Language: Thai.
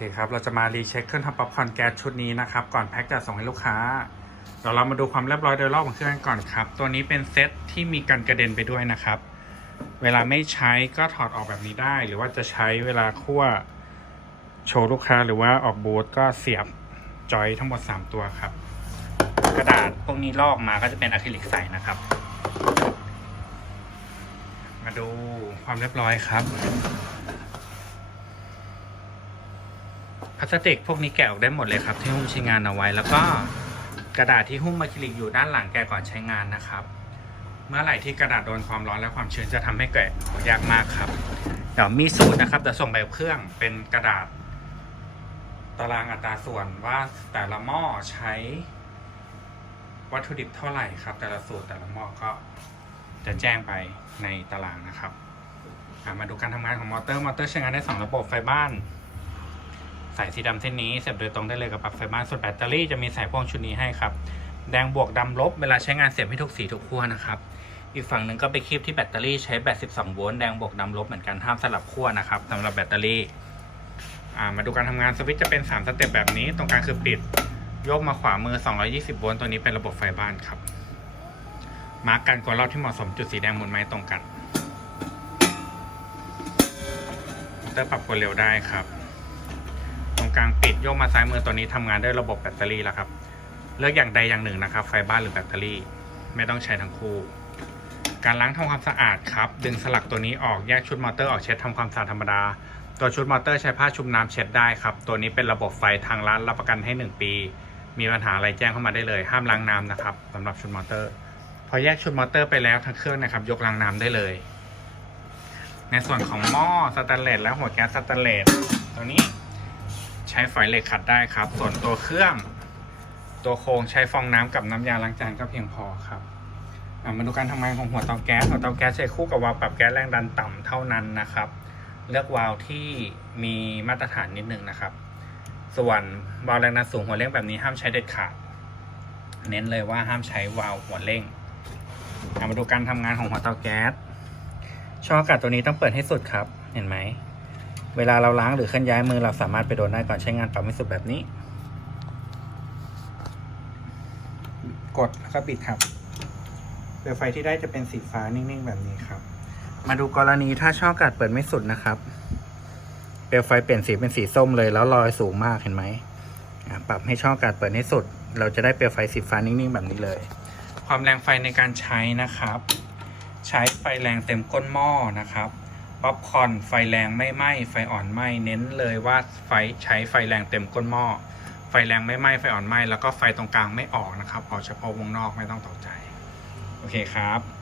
เคครับ เราจะมารีเช็คเครื่องทำป๊อปคอร์นแก๊สชุดนี้นะครับ ก่อนแพ็คจะส่งให้ลูกค้าเดี๋ยวเรามาดูความเรียบร้อยโดยรอบของเครื่องกันก่อนครับ ตัวนี้เป็นเซตที่มีกันกระเด็นไปด้วยนะครับ เวลาไม่ใช้ก็ถอดออกแบบนี้ได้ หรือว่าจะใช้เวลาคั่วโชว์ลูกค้าหรือว่าออกบูธก็เสียบจอยทั้งหมด 3 ตัวครับ กระดาษพวกนี้ลอกมาก็จะเป็นอะคริลิกใสนะครับ มาดูความเรียบร้อยครับ พลาสติกพวกนี้แกะออกได้หมดเลยครับ ที่หุ้มใช้งานเอาไว้ แล้วก็กระดาษที่หุ้มอะคริลิกอยู่ด้านหลังแกะก่อนใช้งานนะครับ เมื่อไหร่ที่กระดาษโดนความร้อนและความชื้นจะทำให้แกะออกยากมากครับ เดี๋ยวมีสูตรนะครับเดี๋ยวส่งแบบเครื่องเป็นกระดาษ ตารางอัตราส่วนว่าแต่ละหม้อใช้วัตถุดิบเท่าไหร่ครับ แต่ละสูตรแต่ละหม้อก็จะแจ้งไปในตารางนะครับอะมาดูการทำงานของมอเตอร์ มอเตอร์ใช้งานได้สองระบบไฟบ้านายสีดำเส้นนี้เสียบโดยตรงได้เลยกับปลั๊กไฟบ้านส่วนแบตเตอรี่จะมีสายพ่วงชุดนี้ให้ครับแดงบวกดำลบเวลาใช้งานเสียบให้ทุกสีทุกขั้วนะครับอีกฝั่งหนึ่งก็ไปคีบที่แบตเตอรี่ใช้แบต 12 โวลต์แดงบวกดำลบเหมือนกันห้ามสลับขั้วนะครับสำหรับแบตเตอรี่มาดูการทำงานสวิตช์จะเป็น 3 สเต็ปแบบนี้ ตรงกลางคือปิดโยกมาขวามือ 220 โวลต์ตัวนี้เป็นระบบไฟบ้านครับ มาร์กกันกดรอบที่เหมาะสมจุดสีแดงหมุนไม้ตรงกันเตอร์ปรับความเร็วได้ครับ กลางปิดโยกมาซ้ายมือตัวนี้ทำงานด้วยระบบแบตเตอรี่แล้วครับ เลือกอย่างใดอย่างหนึ่งนะครับ ไฟบ้านหรือแบตเตอรี่ ไม่ต้องใช้ทั้งคู่ การล้างทำความสะอาดครับ ดึงสลักตัวนี้ออกแยกชุดมอเตอร์ออกเช็ดทำความสะอาดธรรมดา ตัวชุดมอเตอร์ใช้ผ้าชุบน้ำเช็ดได้ครับ ตัวนี้เป็นระบบไฟทางร้านรับประกันให้ 1 ปี มีปัญหาอะไรแจ้งเข้ามาได้เลย ห้ามล้างน้ำนะครับสำหรับชุดมอเตอร์ พอแยกชุดมอเตอร์ไปแล้วทั้งเครื่องนะครับ ยกล้างน้ำได้เลยในส่วนของหม้อสแตนเลสและหัวแก๊สสแตนเลสตัวนี้ ใช้ฝอยเหล็กขัดได้ครับ ส่วนตัวเครื่อง ตัวโครงใช้ฟองน้ำกับน้ำยาล้างจานก็เพียงพอครับมาดูการทำงานของหัวเตาแก๊สหัวเตาแก๊สใช้คู่กับวาล์วปรับแก๊สแรงดันต่ำเท่านั้นนะครับ เลือกวาล์วที่มีมาตรฐานนิดนึงนะครับ ส่วนวาล์วแรงดันสูงหัวเร่งแบบนี้ห้ามใช้เด็ดขาด เน้นเลยว่าห้ามใช้วาล์วหัวเร่งมาดูการทำงานของหัวเตาแก๊สช่องอากาศตัวนี้ต้องเปิดให้สุดครับ เห็นไหม เวลาเราล้างหรือเคลื่อนย้ายมือเราสามารถไปโดนได้ก่อนใช้งานปรับให้สุดแบบนี้ กดแล้วก็ปิดครับเปลวไฟที่ได้จะเป็นสีฟ้านิ่งๆ แบบนี้ครับ มาดูกรณีถ้าช่องอากาศเปิดไม่สุดนะครับเปลวไฟเปลี่ยนสีเป็นสีส้มเลยแล้วลอยสูงมากเห็นไหมอะปรับให้ช่องอากาศเปิดให้สุด เราจะได้เปลวไฟสีฟ้านิ่งๆ แบบนี้เลย ความแรงไฟในการใช้นะครับ ใช้ไฟแรงเต็มก้นหม้อนะครับ ป๊อปคอนไฟแรงไม่ไหม้ไฟอ่อนไหม้เน้นเลยว่าไฟใช้ไฟแรงเต็มก้นหม้อไฟแรงไม่ไหม้ไฟอ่อนไหม้แล้วก็ไฟตรงกลางไม่ออกนะครับออกเฉพาะวงนอกไม่ต้องตกใจ โอเคครับ